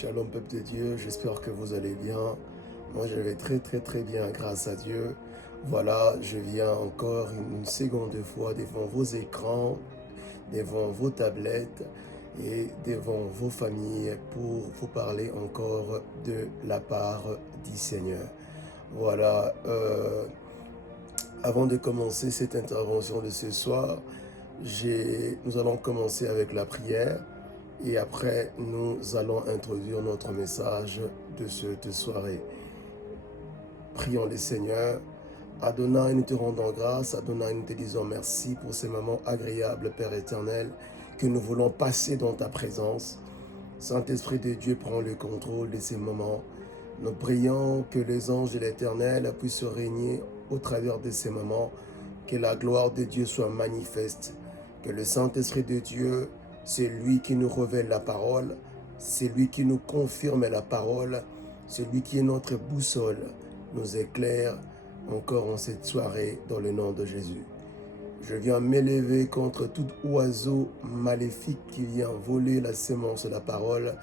Shalom peuple de Dieu, j'espère que vous allez bien. Moi je vais très bien grâce à Dieu. Voilà, je viens encore une seconde fois devant vos écrans, devant vos tablettes et devant vos familles pour vous parler encore de la part du Seigneur. Voilà, avant de commencer cette intervention de ce soir, nous allons commencer avec la prière. Et après, nous allons introduire notre message de cette soirée. Prions le Seigneur. Adonai, nous te rendons grâce. Adonai, nous te disons merci pour ces moments agréables, Père éternel, que nous voulons passer dans ta présence. Saint-Esprit de Dieu, prends le contrôle de ces moments. Nous prions que les anges de l'Éternel puissent régner au travers de ces moments, que la gloire de Dieu soit manifeste, que le Saint-Esprit de Dieu, c'est lui qui nous révèle la parole, c'est lui qui nous confirme la parole, c'est lui qui est notre boussole, nous éclaire encore en cette soirée dans le nom de Jésus. Je viens m'élever contre tout oiseau maléfique qui vient voler la sémence de la parole.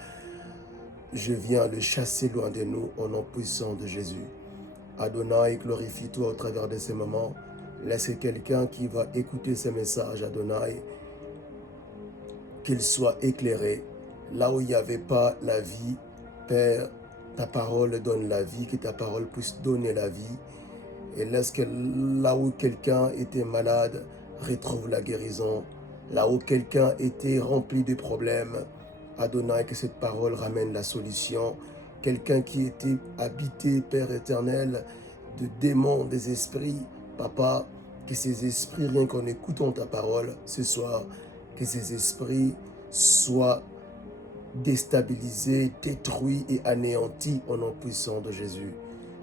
Je viens le chasser loin de nous au nom puissant de Jésus. Adonai, glorifie-toi au travers de ces moments. Laisse quelqu'un qui va écouter ces messages, Adonai, qu'il soit éclairé. Là où il n'y avait pas la vie, Père, ta parole donne la vie, que ta parole puisse donner la vie. Et laisse que là où quelqu'un était malade, retrouve la guérison. Là où quelqu'un était rempli de problèmes, Adonai, que cette parole ramène la solution. Quelqu'un qui était habité, Père éternel, de démons, des esprits, Papa, que ces esprits, rien qu'en écoutant ta parole ce soir, que ces esprits soient déstabilisés, détruits et anéantis au nom puissant de Jésus.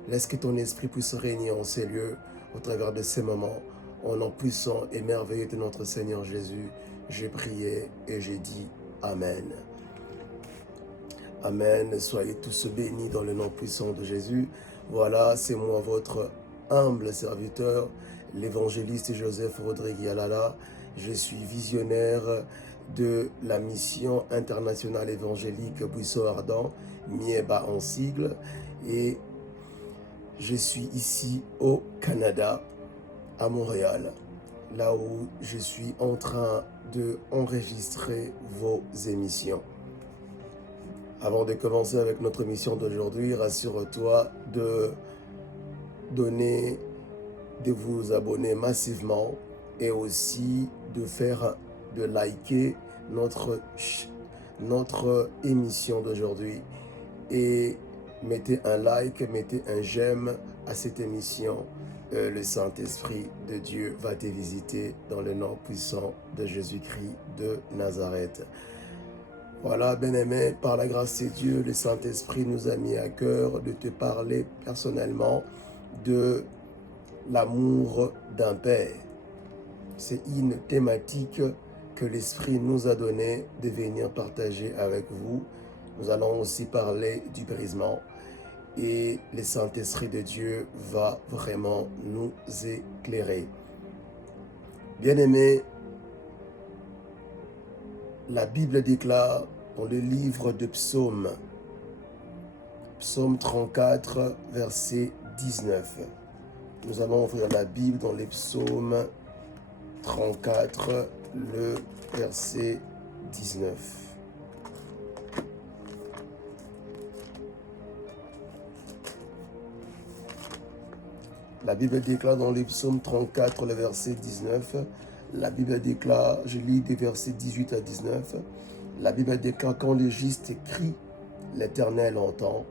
Laisse que ton esprit puisse régner en ces lieux au travers de ces moments. Au nom puissant et merveilleux de notre Seigneur Jésus, j'ai prié et j'ai dit Amen. Amen. Soyez tous bénis dans le nom puissant de Jésus. Voilà, c'est moi votre humble serviteur, l'évangéliste Joseph Rodrigue Yalala. Je suis visionnaire de la mission internationale évangélique Buisson Ardent, MIEBA en sigle, et je suis ici au Canada, à Montréal, là où je suis en train d'enregistrer vos émissions. Avant de commencer avec notre mission d'aujourd'hui, rassure-toi de vous abonner massivement et aussi de liker notre émission d'aujourd'hui. Et mettez un like, mettez un j'aime à cette émission. Le Saint-Esprit de Dieu va te visiter dans le nom puissant de Jésus-Christ de Nazareth. Voilà, bien-aimé, par la grâce de Dieu, le Saint-Esprit nous a mis à cœur de te parler personnellement de l'amour d'un père. C'est une thématique que l'Esprit nous a donnée de venir partager avec vous. Nous allons aussi parler du brisement. Et le Saint-Esprit de Dieu va vraiment nous éclairer. Bien-aimé, la Bible déclare dans le livre de Psaume, Psaume 34, verset 19. Nous allons ouvrir la Bible dans les Psaumes 34, le verset 19. La Bible déclare dans les Psaumes 34, le verset 19, la Bible déclare, je lis des versets 18 à 19, la Bible déclare quand les justes crient, l'Éternel entend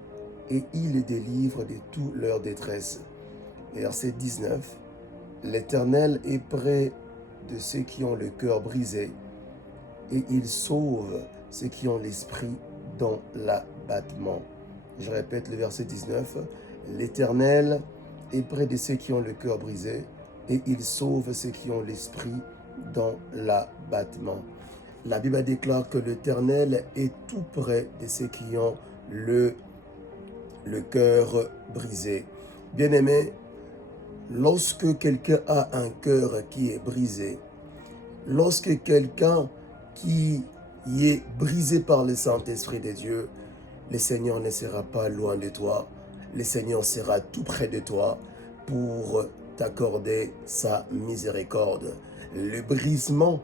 et il les délivre de toute leur détresse. Verset 19, l'Éternel est près de ceux qui ont le cœur brisé et il sauve ceux qui ont l'esprit dans l'abattement. Je répète le verset 19, l'Éternel est près de ceux qui ont le cœur brisé et il sauve ceux qui ont l'esprit dans l'abattement. La Bible déclare que l'Éternel est tout près de ceux qui ont le cœur brisé. Bien-aimé, lorsque quelqu'un a un cœur qui est brisé, lorsque quelqu'un qui est brisé par le Saint-Esprit de Dieu, le Seigneur ne sera pas loin de toi. Le Seigneur sera tout près de toi pour t'accorder sa miséricorde. Le brisement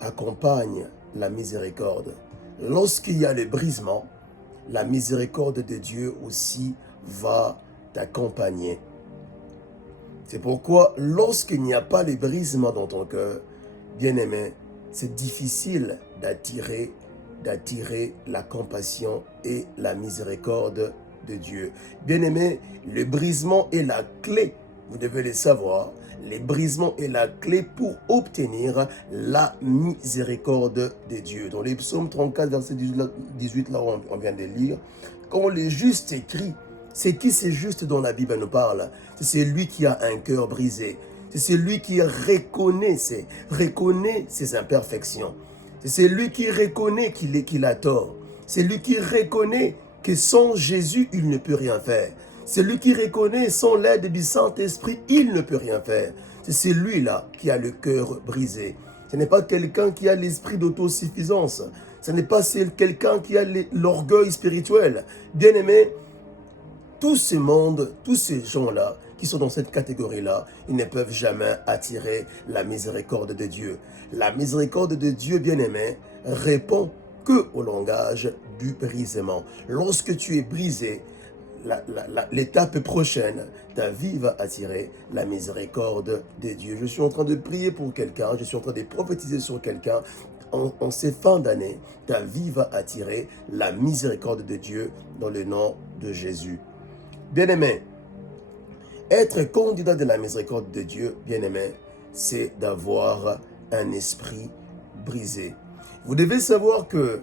accompagne la miséricorde. Lorsqu'il y a le brisement, la miséricorde de Dieu aussi va t'accompagner. C'est pourquoi lorsqu'il n'y a pas le brisement dans ton cœur, bien-aimé, c'est difficile d'attirer la compassion et la miséricorde de Dieu. Bien-aimé, le brisement est la clé, vous devez le savoir, le brisement est la clé pour obtenir la miséricorde de Dieu. Dans les psaumes 34, verset 18, là où on vient de lire, quand le juste écrit, c'est qui c'est juste dont la Bible nous parle? C'est celui qui a un cœur brisé. C'est celui qui reconnaît ses imperfections. C'est celui qui reconnaît qu'il a tort. C'est lui qui reconnaît que sans Jésus, il ne peut rien faire. C'est lui qui reconnaît sans l'aide du Saint-Esprit, il ne peut rien faire. C'est celui-là qui a le cœur brisé. Ce n'est pas quelqu'un qui a l'esprit d'autosuffisance. Ce n'est pas quelqu'un qui a l'orgueil spirituel. Bien-aimé, tout ce monde, tous ces gens-là qui sont dans cette catégorie-là, ils ne peuvent jamais attirer la miséricorde de Dieu. La miséricorde de Dieu, bien-aimé, répond que au langage du brisement. Lorsque tu es brisé, l'étape prochaine, ta vie va attirer la miséricorde de Dieu. Je suis en train de prier pour quelqu'un, je suis en train de prophétiser sur quelqu'un. En ces fins d'année, ta vie va attirer la miséricorde de Dieu dans le nom de Jésus. Bien-aimé, être candidat de la miséricorde de Dieu, bien-aimé, c'est d'avoir un esprit brisé. Vous devez savoir que,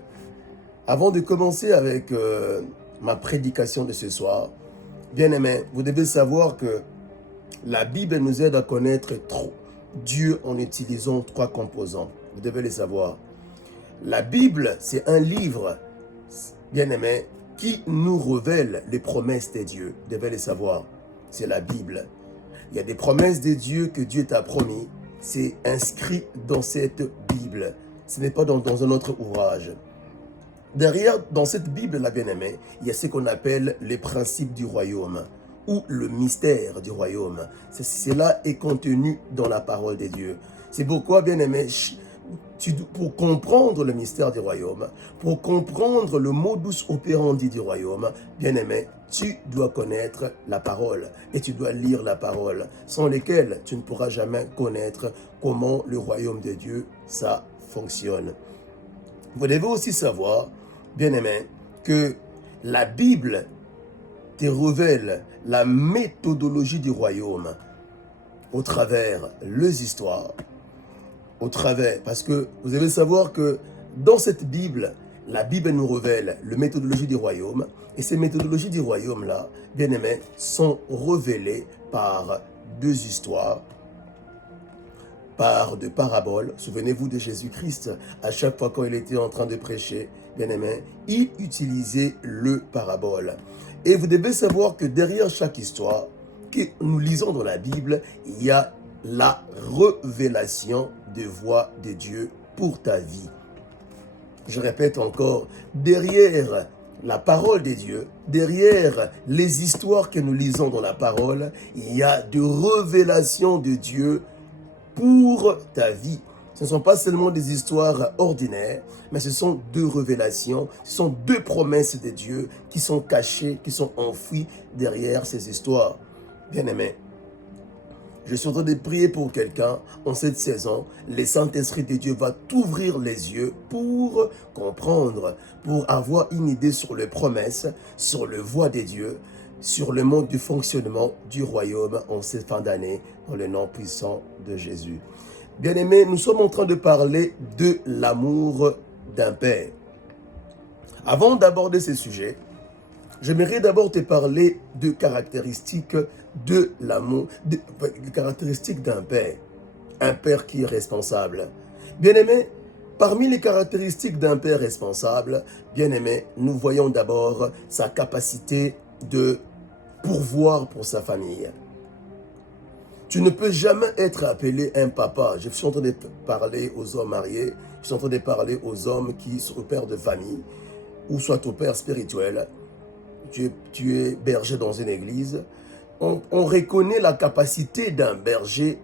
avant de commencer avec ma prédication de ce soir, bien-aimé, vous devez savoir que la Bible nous aide à connaître Dieu en utilisant 3 composants. Vous devez le savoir. La Bible, c'est un livre, bien-aimé, qui nous révèle les promesses de Dieu. Vous devez le savoir. C'est la Bible. Il y a des promesses de Dieu que Dieu t'a promis. C'est inscrit dans cette Bible. Ce n'est pas dans un autre ouvrage. Derrière, dans cette Bible-là, bien-aimé, il y a ce qu'on appelle les principes du royaume ou le mystère du royaume. Cela est contenu dans la parole de Dieu. C'est pourquoi, bien-aimé, pour comprendre le mystère du royaume, pour comprendre le modus operandi du royaume, bien-aimé, tu dois connaître la parole et tu dois lire la parole, sans lesquelles tu ne pourras jamais connaître comment le royaume de Dieu, ça fonctionne. Vous devez aussi savoir, bien-aimé, que la Bible te révèle la méthodologie du royaume au travers les histoires, parce que vous devez savoir que dans cette Bible, la Bible nous révèle la méthodologie du royaume, et ces méthodologies du royaume-là, bien aimés, sont révélées par 2 histoires, par de paraboles. Souvenez-vous de Jésus-Christ, à chaque fois quand il était en train de prêcher, bien aimé, il utilisait le parabole. Et vous devez savoir que derrière chaque histoire que nous lisons dans la Bible, il y a la révélation de voix de Dieu pour ta vie. Je répète encore, derrière la parole de Dieu, derrière les histoires que nous lisons dans la parole, il y a de révélations de Dieu pour ta vie. Ce ne sont pas seulement des histoires ordinaires, mais ce sont 2 révélations, ce sont 2 promesses de Dieu qui sont cachées, qui sont enfouies derrière ces histoires. Bien-aimés, je suis en train de prier pour quelqu'un en cette saison. Le Saint-Esprit de Dieu va t'ouvrir les yeux pour comprendre, pour avoir une idée sur les promesses, sur le voie de Dieu, sur le mode du fonctionnement du royaume en cette fin d'année, dans le nom puissant de Jésus. Bien-aimés, nous sommes en train de parler de l'amour d'un père. Avant d'aborder ce sujet, j'aimerais d'abord te parler de caractéristiques de l'amour, des caractéristiques d'un père. Un père qui est responsable. Bien-aimé, parmi les caractéristiques d'un père responsable, bien-aimé, nous voyons d'abord sa capacité de pourvoir pour sa famille. Tu ne peux jamais être appelé un papa. Je suis en train de parler aux hommes mariés, je suis en train de parler aux hommes qui sont pères de famille. ou soit au père spirituel, tu es berger dans une église, on reconnaît la capacité d'un berger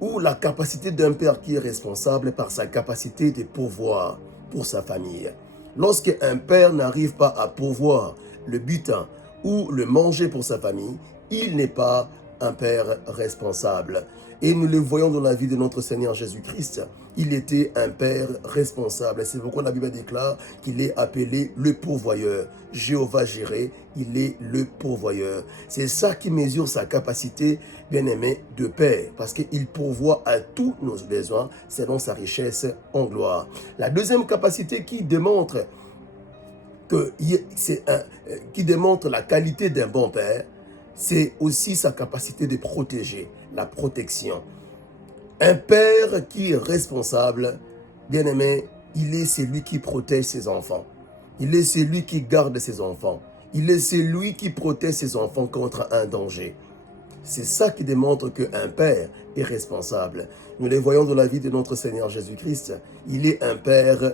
ou la capacité d'un père qui est responsable par sa capacité de pourvoir pour sa famille. Lorsque un père n'arrive pas à pourvoir le butin ou le manger pour sa famille, il n'est pas un père responsable. Et nous le voyons dans la vie de notre Seigneur Jésus-Christ. Il était un père responsable. C'est pourquoi la Bible déclare qu'il est appelé le pourvoyeur. Jéhovah Jireh, il est le pourvoyeur. C'est ça qui mesure sa capacité, bien-aimé, de père, parce qu'il pourvoit à tous nos besoins selon sa richesse en gloire. La deuxième capacité qui démontre qui démontre la qualité d'un bon père, c'est aussi sa capacité de protéger, la protection. Un père qui est responsable, bien-aimé, il est celui qui protège ses enfants. Il est celui qui garde ses enfants. Il est celui qui protège ses enfants contre un danger. C'est ça qui démontre qu'un père est responsable. Nous les voyons dans la vie de notre Seigneur Jésus-Christ. Il est un père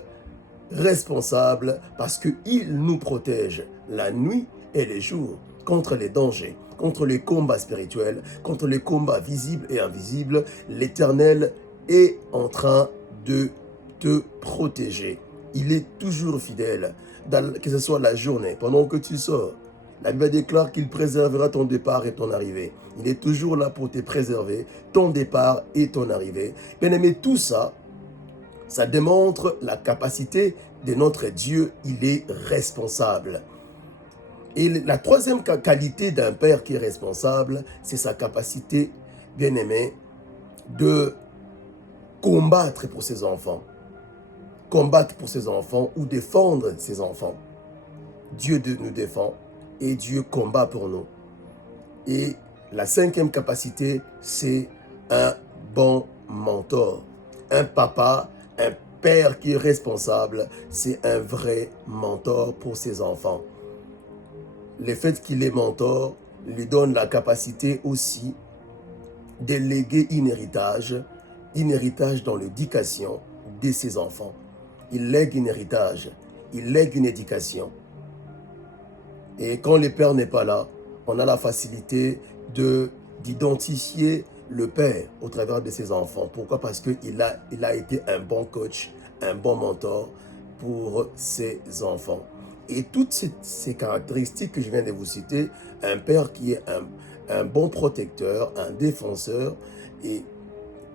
responsable parce qu'il nous protège la nuit et les jours contre les dangers, contre les combats spirituels, contre les combats visibles et invisibles. L'Éternel est en train de te protéger. Il est toujours fidèle, que ce soit la journée, pendant que tu sors. La Bible déclare qu'il préservera ton départ et ton arrivée. Il est toujours là pour te préserver, ton départ et ton arrivée. Bien-aimé, tout ça, ça démontre la capacité de notre Dieu. Il est responsable. Et la troisième qualité d'un père qui est responsable, c'est sa capacité, bien-aimé, de combattre pour ses enfants. Combattre pour ses enfants ou défendre ses enfants. Dieu nous défend et Dieu combat pour nous. Et la cinquième capacité, c'est un bon mentor. Un papa, un père qui est responsable, c'est un vrai mentor pour ses enfants. Le fait qu'il est mentor lui donne la capacité aussi de léguer un héritage dans l'éducation de ses enfants. Il lègue un héritage, il lègue une éducation. Et quand le père n'est pas là, on a la facilité d'identifier le père au travers de ses enfants. Pourquoi? Parce qu'il a été un bon coach, un bon mentor pour ses enfants. Et toutes ces caractéristiques que je viens de vous citer, un père qui est un bon protecteur, un défenseur et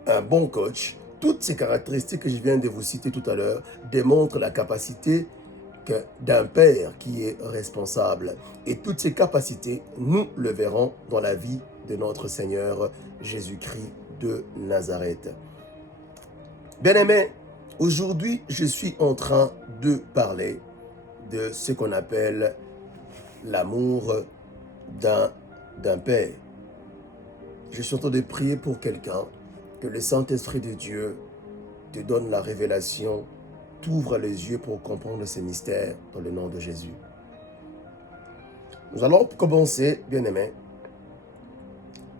un bon coach, toutes ces caractéristiques que je viens de vous citer tout à l'heure démontrent la capacité d'un père qui est responsable. Et toutes ces capacités, nous le verrons dans la vie de notre Seigneur Jésus-Christ de Nazareth. Bien-aimés, aujourd'hui, je suis en train de parler de ce qu'on appelle l'amour d'un père. Je suis en train de prier pour quelqu'un, que le Saint-Esprit de Dieu te donne la révélation, t'ouvre les yeux pour comprendre ces mystères dans le nom de Jésus. Nous allons commencer, bien-aimés,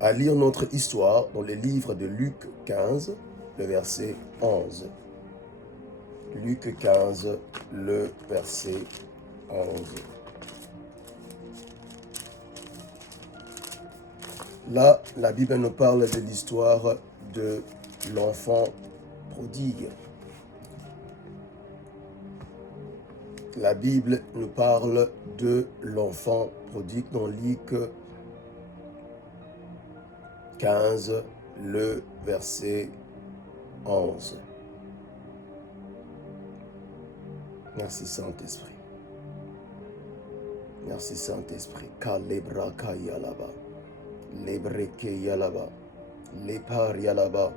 à lire notre histoire dans le livre de Luc 15, le verset 11. Luc 15, le verset 11. Là, la Bible nous parle de l'histoire de l'enfant prodigue. La Bible nous parle de l'enfant prodigue dans Luc 15, le verset 11. Merci Saint-Esprit. Merci Saint-Esprit. Kalebra kayalaba. Lebreke yalaba. Lepar yalaba.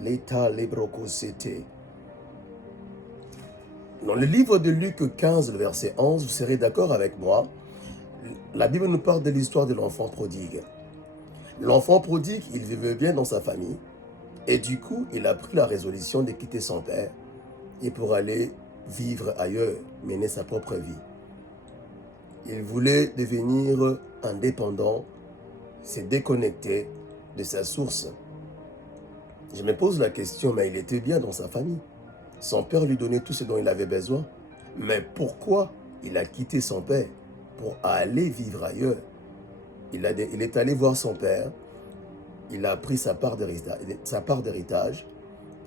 Leta lebroko sete. Dans le livre de Luc 15, le verset 11, vous serez d'accord avec moi, la Bible nous parle de l'histoire de l'enfant prodigue. L'enfant prodigue, il vivait bien dans sa famille et du coup, il a pris la résolution de quitter son père et pour aller vivre ailleurs, mener sa propre vie. Il voulait devenir indépendant, se déconnecter de sa source. Je me pose la question, mais il était bien dans sa famille. Son père lui donnait tout ce dont il avait besoin. Mais pourquoi il a quitté son père pour aller vivre ailleurs? Il est allé voir son père, il a pris sa part d'héritage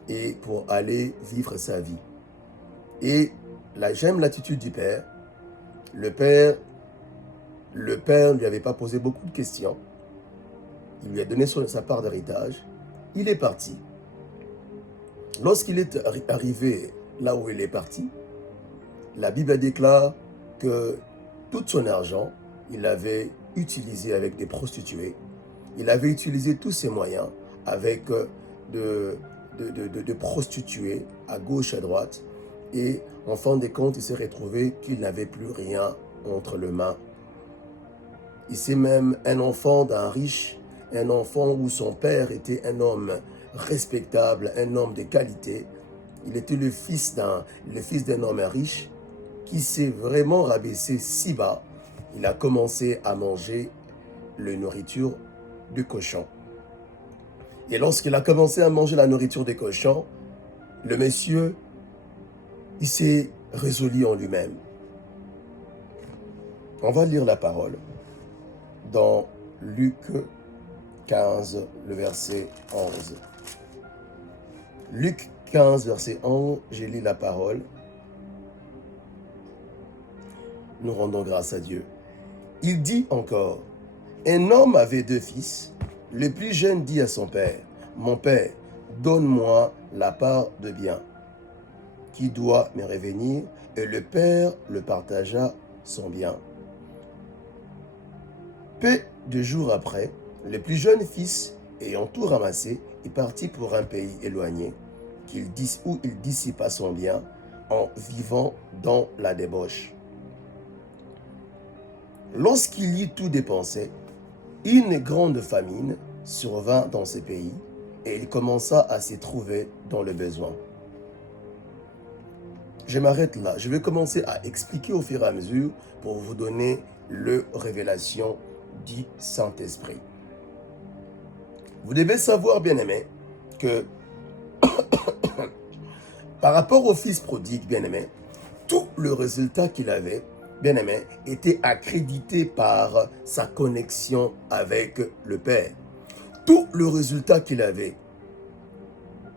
et pour aller vivre sa vie. Et là, j'aime l'attitude du père. Le père ne lui avait pas posé beaucoup de questions. Il lui a donné sa part d'héritage. Il est parti. Lorsqu'il est arrivé là où il est parti, la Bible déclare que tout son argent, il l'avait utilisé avec des prostituées. Il avait utilisé tous ses moyens avec de prostituées à gauche, à droite. Et en fin de compte, il s'est retrouvé qu'il n'avait plus rien entre les mains. Il s'est même un enfant d'un riche, un enfant où son père était un homme respectable, un homme de qualité. Il était le fils d'un homme riche qui s'est vraiment rabaissé si bas. Il a commencé à manger la nourriture du cochon. Et lorsqu'il a commencé à manger la nourriture des cochons, le monsieur, il s'est résolu en lui-même. On va lire la parole dans Luc 15, le verset 11. Luc 15, verset 11, j'ai lu la parole. Nous rendons grâce à Dieu. Il dit encore, un homme avait 2 fils. Le plus jeune dit à son père, mon père, donne-moi la part de bien qui doit me revenir. Et le père le partagea son bien. Peu de jours après, le plus jeune fils, ayant tout ramassé, est parti pour un pays éloigné, où il dissipa son bien en vivant dans la débauche. Lorsqu'il y tout dépensait, une grande famine survint dans ce pays et il commença à s'y trouver dans le besoin. Je m'arrête là. Je vais commencer à expliquer au fur et à mesure pour vous donner la révélation du Saint-Esprit. Vous devez savoir, bien-aimé, que par rapport au fils prodigue, bien-aimé, tout le résultat qu'il avait, bien-aimé, était accrédité par sa connexion avec le Père. Tout le résultat qu'il avait,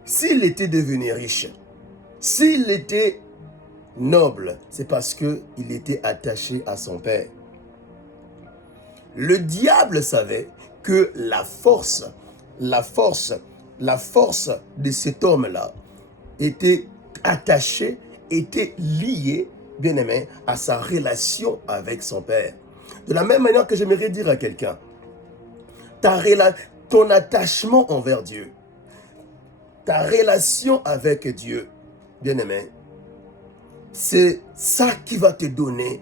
s'il était devenu riche, s'il était noble, c'est parce qu'il était attaché à son Père. Le diable savait que la force de cet homme-là était attachée, était liée, bien-aimé, à sa relation avec son Père. De la même manière que j'aimerais dire à quelqu'un, ton attachement envers Dieu, ta relation avec Dieu, bien-aimé, c'est ça qui va te donner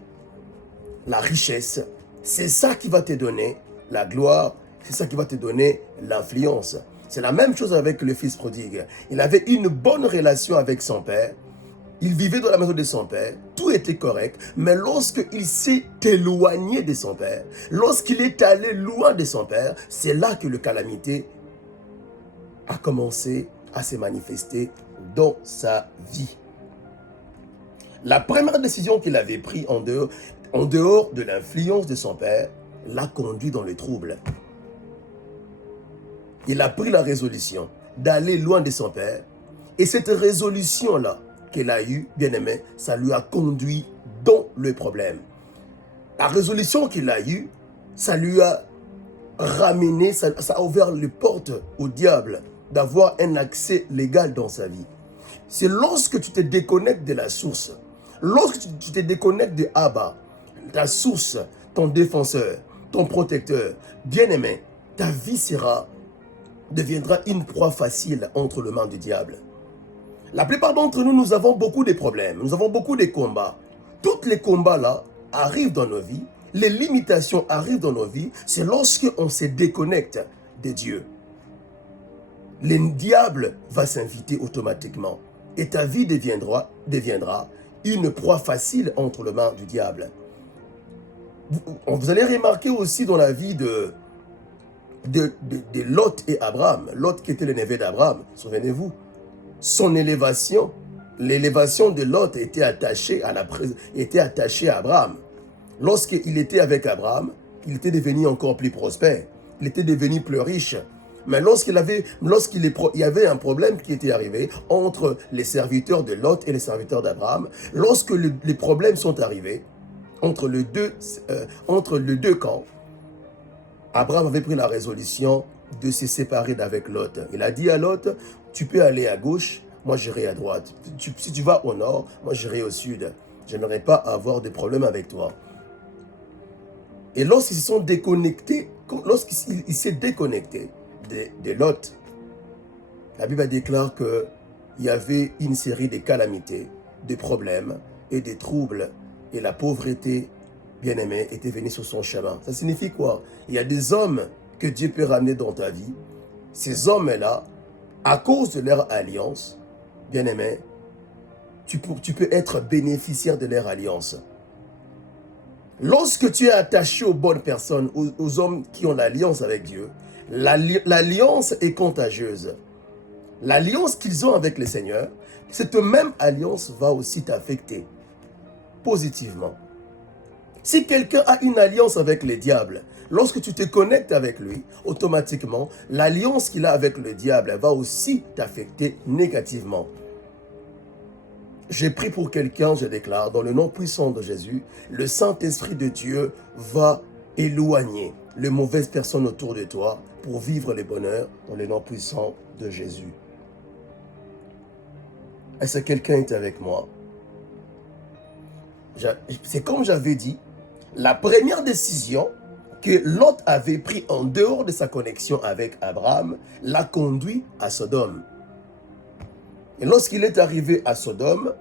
la richesse, c'est ça qui va te donner la gloire, c'est ça qui va te donner l'influence. C'est la même chose avec le fils prodigue. Il avait une bonne relation avec son père, il vivait dans la maison de son père, tout était correct, mais lorsqu'il s'est éloigné de son père, lorsqu'il est allé loin de son père, c'est là que la calamité a commencé à se manifester dans sa vie. La première décision qu'il avait prise en dehors de l'influence de son père l'a conduit dans le trouble. Il a pris la résolution d'aller loin de son père et cette résolution-là qu'il a eue, bien-aimé, ça lui a conduit dans le problème. La résolution qu'il a eue, ça lui a ramené, ça a ouvert les portes au diable d'avoir un accès légal dans sa vie. C'est lorsque tu te déconnectes de la source, lorsque tu te déconnectes de Abba, ta source, ton défenseur, ton protecteur, bien-aimé, ta vie deviendra une proie facile entre les mains du diable. La plupart d'entre nous, nous avons beaucoup de problèmes, nous avons beaucoup de combats. Tous les combats-là arrivent dans nos vies, les limitations arrivent dans nos vies, c'est lorsqu'on se déconnecte de Dieu. Le diable va s'inviter automatiquement et ta vie deviendra une proie facile entre les mains du diable. Vous allez remarquer aussi dans la vie de Lot et Abraham, Lot qui était le neveu d'Abraham, souvenez-vous, son élévation l'élévation de Lot était attachée à Abraham. Lorsqu'il était avec Abraham, il était devenu encore plus prospère. Il était devenu plus riche. Mais lorsqu'il y avait un problème qui était arrivé entre les serviteurs de Lot et les serviteurs d'Abraham, lorsque les problèmes sont arrivés entre les deux camps, Abraham avait pris la résolution de se séparer d'avec Lot. Il a dit à Lot, tu peux aller à gauche, moi j'irai à droite. Si tu vas au nord, moi j'irai au sud. Je n'aimerais pas avoir de problème avec toi. Et lorsqu'ils se sont déconnectés, lorsqu'il s'est déconnecté de Lot, la Bible déclare qu'il y avait une série de calamités, de problèmes et de troubles. Et la pauvreté, bien-aimé, était venue sur son chemin. Ça signifie quoi? Il y a des hommes que Dieu peut ramener dans ta vie. Ces hommes-là, à cause de leur alliance, bien-aimé, tu peux être bénéficiaire de leur alliance. Lorsque tu es attaché aux bonnes personnes, aux hommes qui ont l'alliance avec Dieu, l'alliance est contagieuse. L'alliance qu'ils ont avec le Seigneur, cette même alliance va aussi t'affecter positivement. Si quelqu'un a une alliance avec le diable, lorsque tu te connectes avec lui, automatiquement, l'alliance qu'il a avec le diable va aussi t'affecter négativement. J'ai pris pour quelqu'un, je déclare, dans le nom puissant de Jésus, le Saint-Esprit de Dieu va éloigner les mauvaises personnes autour de toi pour vivre le bonheur dans le nom puissant de Jésus. Est-ce que quelqu'un est avec moi? C'est comme j'avais dit, la première décision que Lot avait prise en dehors de sa connexion avec Abraham l'a conduit à Sodome. Et lorsqu'il est arrivé à Sodome,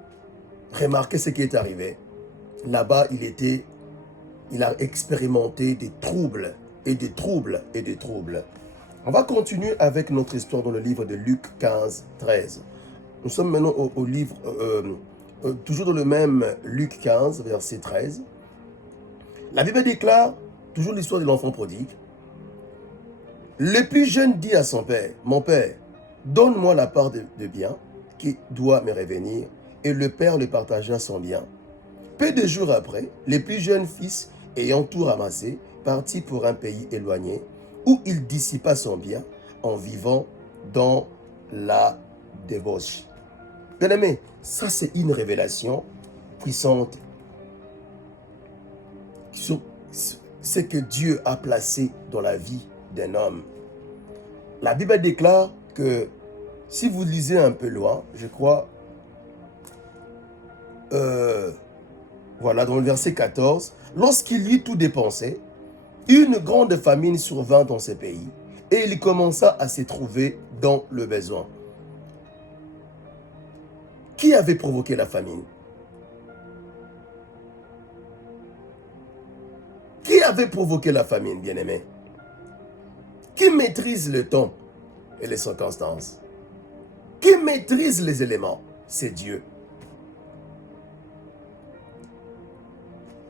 remarquez ce qui est arrivé. Là-bas, il a expérimenté des troubles et des troubles et des troubles. On va continuer avec notre histoire dans le livre de Luc 15, 13. Nous sommes maintenant au livre, toujours dans le même Luc 15, verset 13. La Bible déclare, toujours l'histoire de l'enfant prodigue. Le plus jeune dit à son père, « Mon père, donne-moi la part de bien qui doit me revenir. » Et le père le partagea son bien. Peu de jours après, le plus jeune fils, ayant tout ramassé, partit pour un pays éloigné, où il dissipa son bien en vivant dans la débauche. Bien aimé, ça c'est une révélation puissante. C'est que Dieu a placé dans la vie d'un homme. La Bible déclare que, si vous lisez un peu loin, je crois, voilà, dans le verset 14, lorsqu'il eut tout dépensé, une grande famine survint dans ce pays, et il commença à se trouver dans le besoin. Qui avait provoqué la famine? Qui avait provoqué la famine, bien-aimé? Qui maîtrise le temps et les circonstances? Qui maîtrise les éléments? C'est Dieu.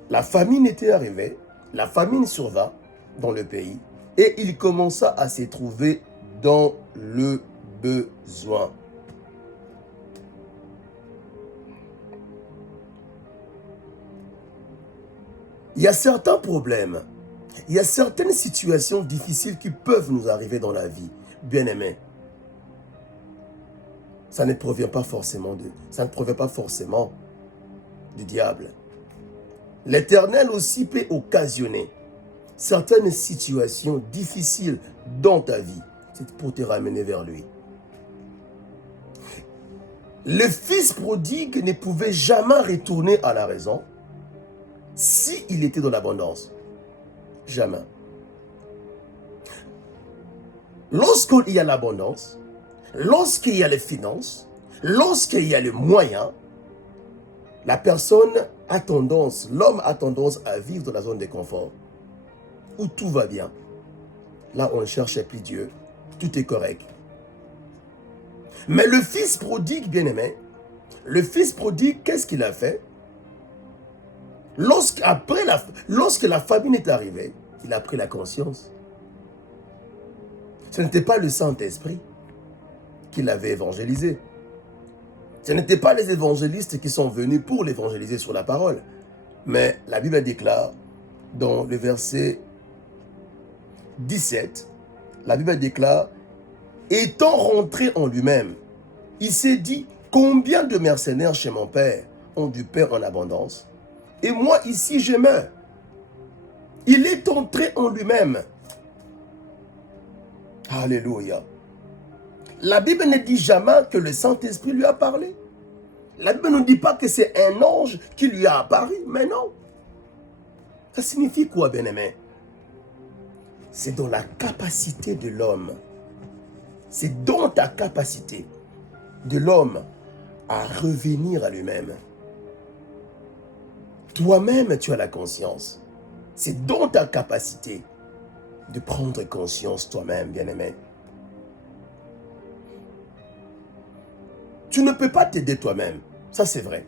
La famine était arrivée, la famine survint dans le pays, et il commença à se trouver dans le besoin. Il y a certains problèmes, il y a certaines situations difficiles qui peuvent nous arriver dans la vie, bien-aimés. Ça ne provient pas forcément du diable. L'Éternel aussi peut occasionner certaines situations difficiles dans ta vie. C'est pour te ramener vers lui. Le fils prodigue ne pouvait jamais retourner à la raison s'il était dans l'abondance. Jamais. Lorsqu'il y a l'abondance, lorsqu'il y a les finances, lorsqu'il y a les moyens, la personne a tendance, l'homme a tendance à vivre dans la zone de confort, où tout va bien. Là, on ne cherche plus Dieu, tout est correct. Mais le fils prodigue, bien-aimé, le fils prodigue, qu'est-ce qu'il a fait? Lorsque la famine est arrivée, il a pris la conscience. Ce n'était pas le Saint-Esprit qui l'avait évangélisé. Ce n'étaient pas les évangélistes qui sont venus pour l'évangéliser sur la parole. Mais la Bible déclare, dans le verset 17, la Bible déclare, étant rentré en lui-même, il s'est dit, combien de mercenaires chez mon père ont du pain en abondance, et moi ici je meurs. Il est entré en lui-même. Alléluia. La Bible ne dit jamais que le Saint-Esprit lui a parlé. La Bible ne dit pas que c'est un ange qui lui a apparu, mais non. Ça signifie quoi, bien-aimé? C'est dans la capacité de l'homme. C'est dans ta capacité de l'homme à revenir à lui-même. Toi-même, tu as la conscience. C'est dans ta capacité de prendre conscience toi-même, bien-aimé. Tu ne peux pas t'aider toi-même. Ça, c'est vrai.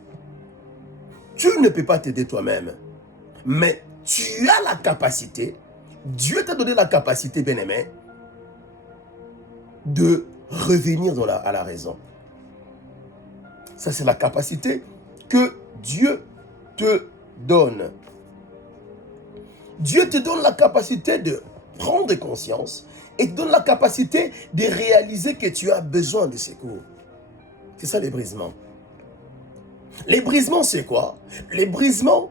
Tu ne peux pas t'aider toi-même. Mais tu as la capacité, Dieu t'a donné la capacité, bien-aimé, de revenir à la raison. Ça, c'est la capacité que Dieu te donne. Dieu te donne la capacité de prendre conscience et te donne la capacité de réaliser que tu as besoin de secours. C'est ça les brisements. Les brisements, c'est quoi? Les brisements,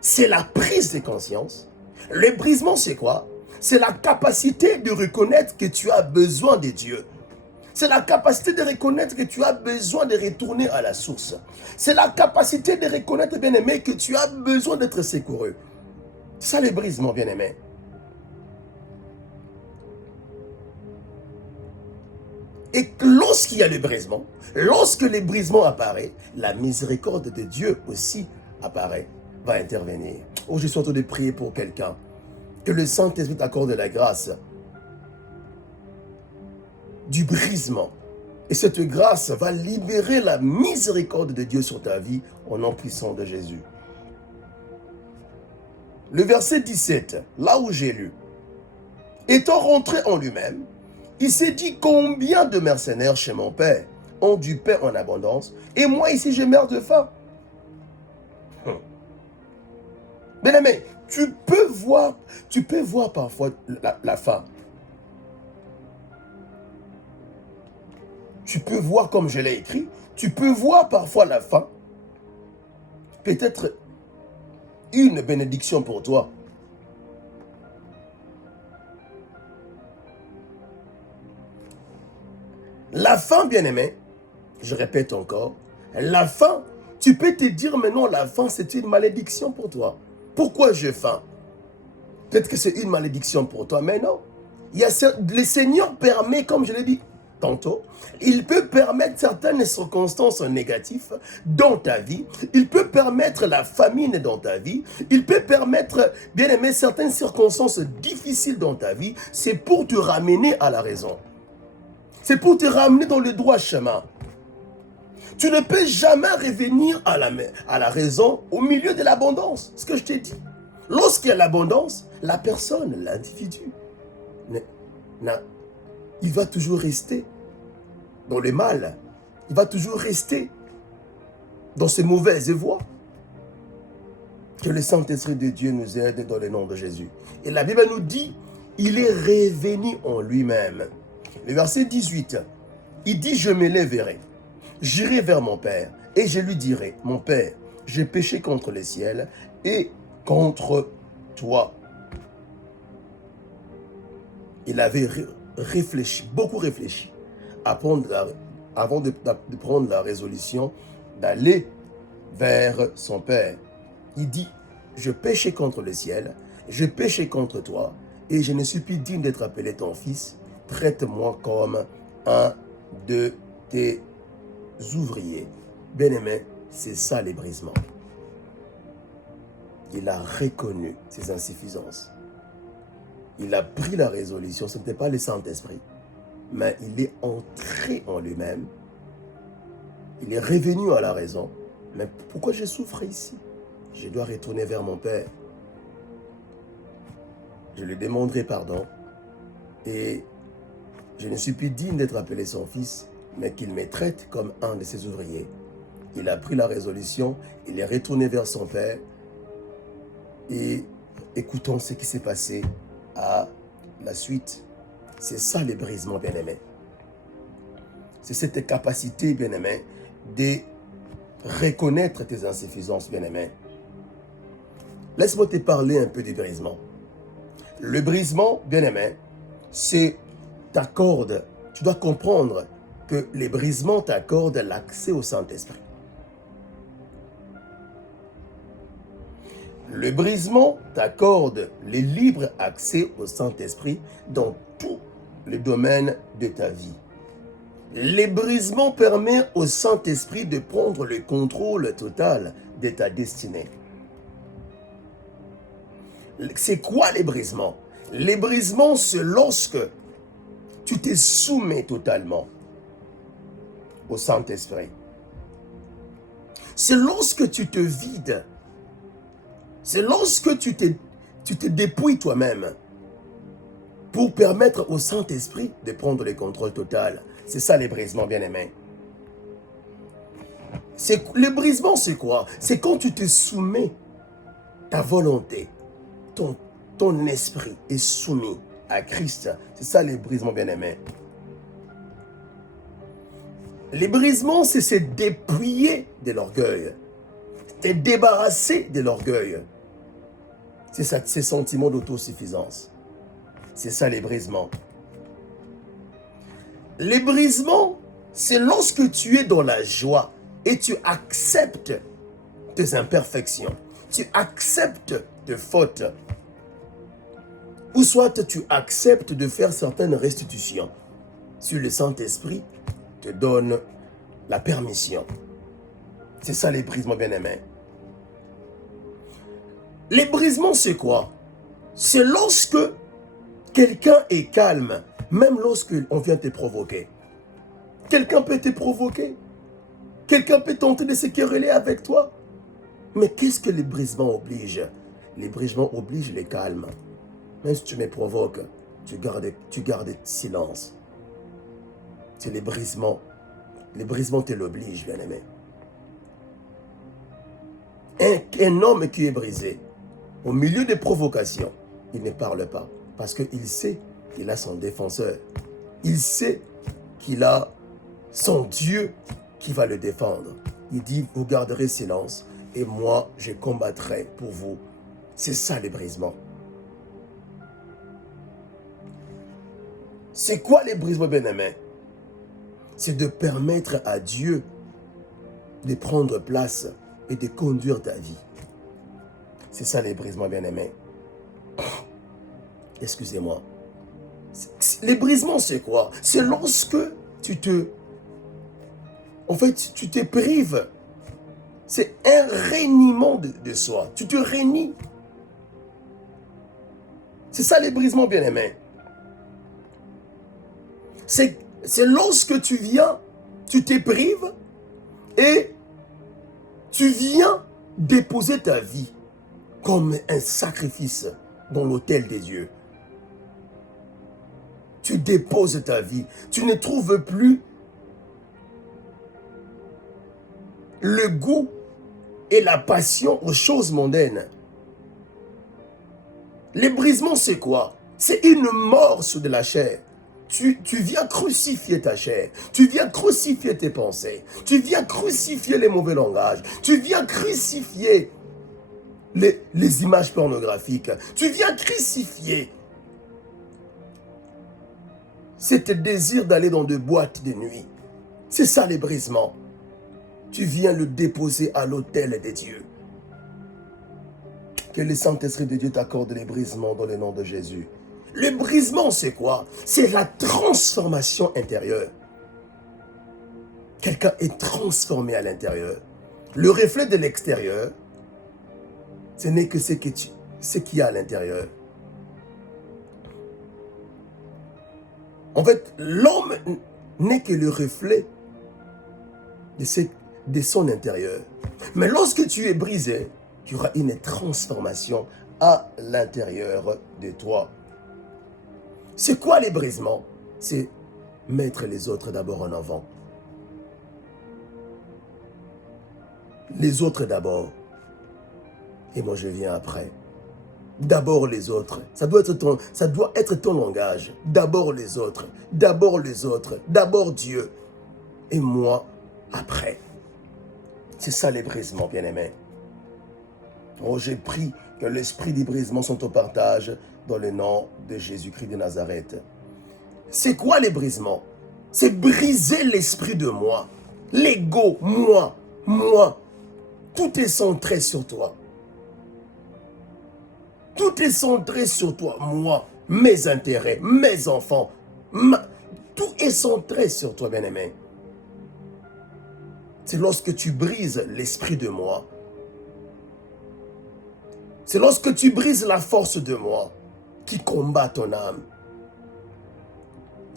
c'est la prise de conscience. Le brisement, c'est quoi? C'est la capacité de reconnaître que tu as besoin de Dieu. C'est la capacité de reconnaître que tu as besoin de retourner à la source. C'est la capacité de reconnaître, bien-aimé, que tu as besoin d'être secouru. C'est ça les brisements, bien-aimé. Et lorsqu'il y a le brisement, lorsque le brisement apparaît, la miséricorde de Dieu aussi apparaît, va intervenir. Oh, je suis en train de prier pour quelqu'un. Que le Saint-Esprit t'accorde la grâce du brisement. Et cette grâce va libérer la miséricorde de Dieu sur ta vie au nom puissant de Jésus. Le verset 17, là où j'ai lu. Étant rentré en lui-même, il s'est dit combien de mercenaires chez mon père ont du pain en abondance et moi ici je meurs de faim. Bien-aimé, tu peux voir parfois la faim. Tu peux voir comme je l'ai écrit, tu peux voir parfois la faim. Peut-être une bénédiction pour toi. La faim, bien-aimé, je répète encore, la faim, tu peux te dire, mais non, la faim, c'est une malédiction pour toi. Pourquoi j'ai faim? Peut-être que c'est une malédiction pour toi, mais non. Le Seigneur permet, comme je l'ai dit tantôt, il peut permettre certaines circonstances négatives dans ta vie. Il peut permettre la famine dans ta vie. Il peut permettre, bien aimé, certaines circonstances difficiles dans ta vie. C'est pour te ramener à la raison. C'est pour te ramener dans le droit chemin. Tu ne peux jamais revenir à la raison au milieu de l'abondance. Ce que je t'ai dit. Lorsqu'il y a l'abondance, la personne, l'individu, il va toujours rester dans le mal. Il va toujours rester dans ces mauvaises voies. Que le Saint-Esprit de Dieu nous aide dans le nom de Jésus. Et la Bible nous dit, il est revenu en lui-même. Le verset 18, il dit, je me lèverai, j'irai vers mon Père, et je lui dirai, mon Père, j'ai péché contre le ciel et contre toi. Il avait réfléchi, beaucoup réfléchi, avant de prendre la résolution d'aller vers son Père. Il dit, je péchais contre le ciel, je péchais contre toi, et je ne suis plus digne d'être appelé ton fils. Traite-moi comme un de tes ouvriers. Bien-aimé, c'est ça les brisements. Il a reconnu ses insuffisances. Il a pris la résolution, ce n'était pas le Saint-Esprit, mais il est entré en lui-même. Il est revenu à la raison. Mais pourquoi je souffre ici? Je dois retourner vers mon Père. Je lui demanderai pardon. Et je ne suis plus digne d'être appelé son fils. mais qu'il me traite comme un de ses ouvriers. Il a pris la résolution, il est retourné vers son père et écoutons ce qui s'est passé à la suite. C'est ça le brisement, bien-aimé. C'est cette capacité, bien-aimé, de reconnaître tes insuffisances, bien-aimé. Laisse-moi te parler un peu du brisement. Le brisement, bien-aimé, c'est t'accorde, tu dois comprendre que les brisements t'accordent l'accès au Saint-Esprit. Le brisement t'accorde le libre accès au Saint-Esprit dans tous les domaines de ta vie. Le brisement permet au Saint-Esprit de prendre le contrôle total de ta destinée. C'est quoi les brisements? Les brisements, c'est lorsque tu te soumets totalement au Saint-Esprit. C'est lorsque tu te vides. C'est lorsque tu te dépouilles toi-même pour permettre au Saint-Esprit de prendre le contrôle total. C'est ça les brisements, bien-aimés. Le brisement, c'est quoi? C'est quand tu te soumets, ta volonté, ton esprit est soumis à Christ. C'est ça les brisements, bien-aimés. Les brisements, c'est se dépouiller de l'orgueil. Te débarrasser de l'orgueil. C'est ça, ces sentiments d'autosuffisance. C'est ça les brisements. Les brisements, c'est lorsque tu es dans la joie et tu acceptes tes imperfections. Tu acceptes tes fautes. Ou soit tu acceptes de faire certaines restitutions. Si le Saint-Esprit te donne la permission. C'est ça les brisements, bien-aimés. Les brisements, c'est quoi? C'est lorsque quelqu'un est calme, même lorsqu'on vient te provoquer. Quelqu'un peut te provoquer. Quelqu'un peut tenter de se quereller avec toi. Mais qu'est-ce que les brisements obligent? Les brisements obligent les calmes. Même si tu me provoques, tu gardes silence. C'est les brisements. Les brisements te l'obligent, bien-aimé. Un homme qui est brisé, au milieu des provocations, il ne parle pas. Parce qu'il sait qu'il a son défenseur. Il sait qu'il a son Dieu qui va le défendre. Il dit, vous garderez silence et moi, je combattrai pour vous. C'est ça les brisements. C'est quoi les brisements, bien-aimés? C'est de permettre à Dieu de prendre place et de conduire ta vie. C'est ça les brisements, bien-aimés. Excusez-moi. Les brisements, c'est quoi? C'est lorsque tu te prives. C'est un reniement de soi. Tu te renies. C'est ça les brisements, bien-aimés. C'est lorsque tu viens, tu te prives et tu viens déposer ta vie comme un sacrifice dans l'autel des dieux. Tu déposes ta vie. Tu ne trouves plus le goût et la passion aux choses mondaines. Les brisements, c'est quoi? C'est une mort sur de la chair. Tu viens crucifier ta chair. Tu viens crucifier tes pensées. Tu viens crucifier les mauvais langages. Tu viens crucifier les images pornographiques. Tu viens crucifier cet désir d'aller dans des boîtes de nuit. C'est ça les brisements. Tu viens le déposer à l'autel des dieux. Que le Saint-Esprit de Dieu t'accorde les brisements dans le nom de Jésus. Le brisement, c'est quoi? C'est la transformation intérieure. Quelqu'un est transformé à l'intérieur. Le reflet de l'extérieur, ce n'est que ce qu'il y a à l'intérieur. En fait, l'homme n'est que le reflet de son intérieur. Mais lorsque tu es brisé, il y aura une transformation à l'intérieur de toi. C'est quoi les brisements? C'est mettre les autres d'abord en avant. Les autres d'abord. Et moi, je viens après. D'abord les autres. Ça doit être ton langage. D'abord les autres. D'abord les autres. D'abord Dieu. Et moi, après. C'est ça les brisements, bien-aimés. Oh, j'ai pris que l'esprit des brisements sont au partage dans le nom de Jésus-Christ de Nazareth. C'est quoi les brisements? C'est briser l'esprit de moi. L'ego, moi. Tout est centré sur toi. Tout est centré sur toi, moi, mes intérêts, mes enfants. Tout est centré sur toi, bien-aimé. C'est lorsque tu brises l'esprit de moi. C'est lorsque tu brises la force de moi qui combat ton âme.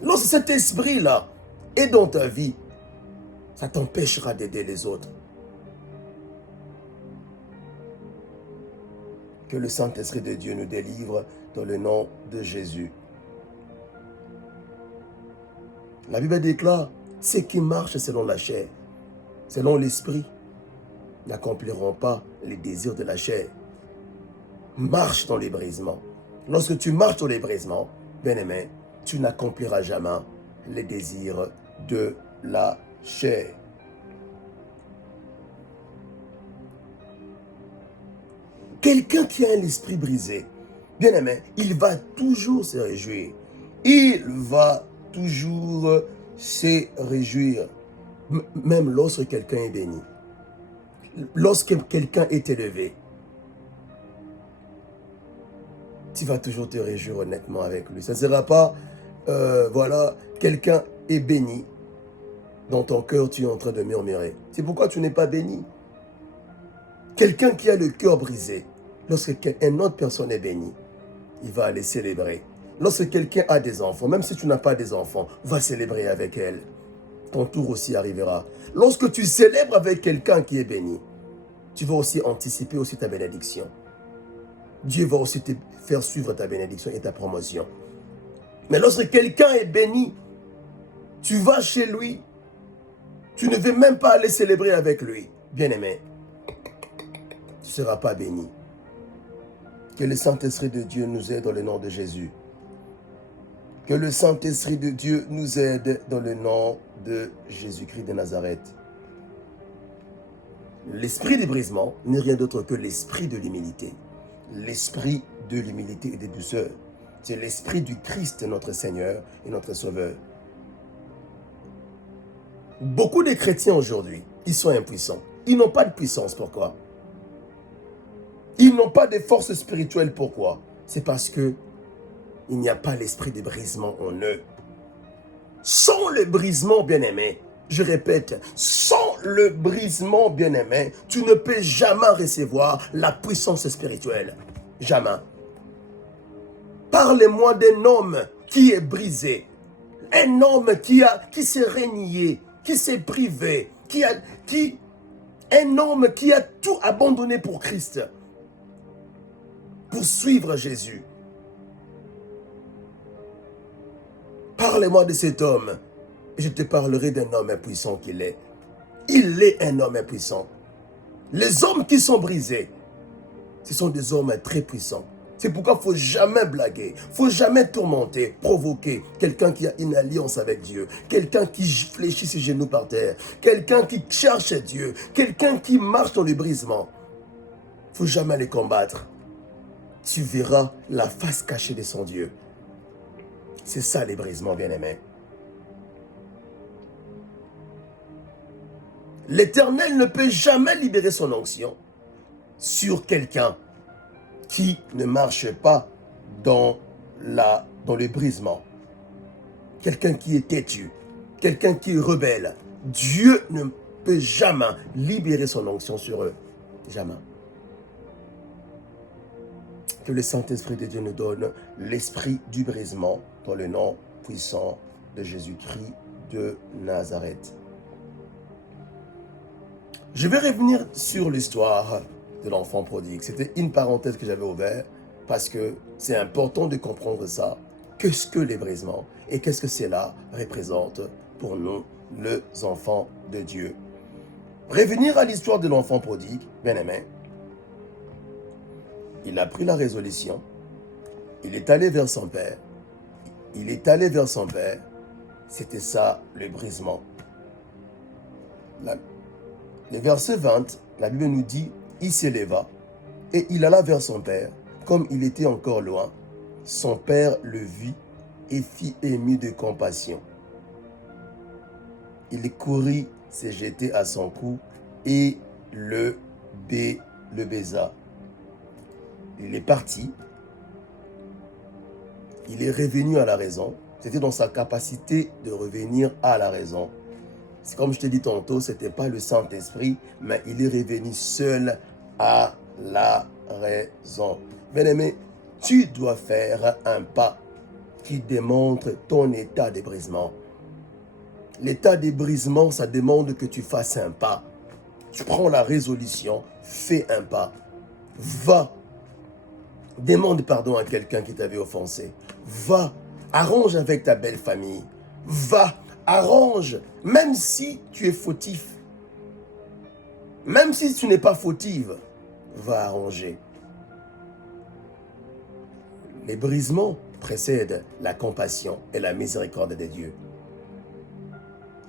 Lorsque cet esprit-là est dans ta vie, ça t'empêchera d'aider les autres. Que le Saint-Esprit de Dieu nous délivre dans le nom de Jésus. La Bible déclare, ceux qui marchent selon la chair, selon l'esprit, n'accompliront pas les désirs de la chair. Marche dans les brisements. Lorsque tu marches dans les brisements, bien-aimé, tu n'accompliras jamais les désirs de la chair. Quelqu'un qui a un esprit brisé, bien-aimé, il va toujours se réjouir. Il va toujours se réjouir. Même lorsque quelqu'un est béni. Lorsque quelqu'un est élevé. Tu vas toujours te réjouir honnêtement avec lui. Ça ne sera pas, voilà, quelqu'un est béni. Dans ton cœur, tu es en train de murmurer. C'est pourquoi tu n'es pas béni. Quelqu'un qui a le cœur brisé, lorsque une autre personne est bénie, il va aller célébrer. Lorsque quelqu'un a des enfants, même si tu n'as pas des enfants, va célébrer avec elle. Ton tour aussi arrivera. Lorsque tu célèbres avec quelqu'un qui est béni, tu vas aussi anticiper aussi ta bénédiction. Dieu va aussi te faire suivre ta bénédiction et ta promotion. Mais lorsque quelqu'un est béni, tu vas chez lui, tu ne veux même pas aller célébrer avec lui. Bien-aimé, tu ne seras pas béni. Que le Saint-Esprit de Dieu nous aide dans le nom de Jésus. Que le Saint-Esprit de Dieu nous aide dans le nom de Jésus-Christ de Nazareth. L'esprit du brisement n'est rien d'autre que l'esprit de l'humilité. L'esprit de l'humilité et de douceur. C'est l'esprit du Christ, notre Seigneur et notre Sauveur. Beaucoup de chrétiens aujourd'hui, ils sont impuissants. Ils n'ont pas de puissance. Pourquoi? Ils n'ont pas de force spirituelle. Pourquoi? C'est parce que il n'y a pas l'esprit de brisement en eux. Sans le brisement, bien-aimé, je répète, sans le brisement, bien-aimé, tu ne peux jamais recevoir la puissance spirituelle. Jamais. Parlez-moi d'un homme qui est brisé. Un homme qui s'est renié, qui s'est privé, un homme qui a tout abandonné pour Christ, pour suivre Jésus. Parlez-moi de cet homme et je te parlerai d'un homme impuissant qu'il est. Il est un homme impuissant. Les hommes qui sont brisés, ce sont des hommes très puissants. C'est pourquoi il ne faut jamais blaguer, il ne faut jamais tourmenter, provoquer quelqu'un qui a une alliance avec Dieu, quelqu'un qui fléchit ses genoux par terre, quelqu'un qui cherche Dieu, quelqu'un qui marche dans le brisement. Il ne faut jamais les combattre. Tu verras la face cachée de son Dieu. C'est ça les brisements, bien-aimés. L'Éternel ne peut jamais libérer son onction sur quelqu'un qui ne marche pas dans le brisement. Quelqu'un qui est têtu, quelqu'un qui est rebelle. Dieu ne peut jamais libérer son onction sur eux. Jamais. Que le Saint-Esprit de Dieu nous donne l'esprit du brisement dans le nom puissant de Jésus-Christ de Nazareth. Je vais revenir sur l'histoire de l'enfant prodigue. C'était une parenthèse que j'avais ouverte parce que c'est important de comprendre ça. Qu'est-ce que les brisements et qu'est-ce que cela représente pour nous, les enfants de Dieu. Revenir à l'histoire de l'enfant prodigue, bien-aimé, il a pris la résolution, il est allé vers son père, c'était ça le brisement. Le verset 20, la Bible nous dit, il s'éleva et il alla vers son père, comme il était encore loin. Son père le vit et fit ému de compassion. Il courut, s'est jeté à son cou et le baisa. Il est parti, il est revenu à la raison. C'était dans sa capacité de revenir à la raison. C'est comme je te dis tantôt, ce n'était pas le Saint-Esprit, mais il est revenu seul à la raison. Bien-aimé, tu dois faire un pas qui démontre ton état de brisement. L'état de brisement, ça demande que tu fasses un pas. Tu prends la résolution, fais un pas. Va, demande pardon à quelqu'un qui t'avait offensé. Va, arrange avec ta belle famille. Va, arrange, même si tu es fautif. Même si tu n'es pas fautive, va arranger. Les brisements précèdent la compassion et la miséricorde de Dieu.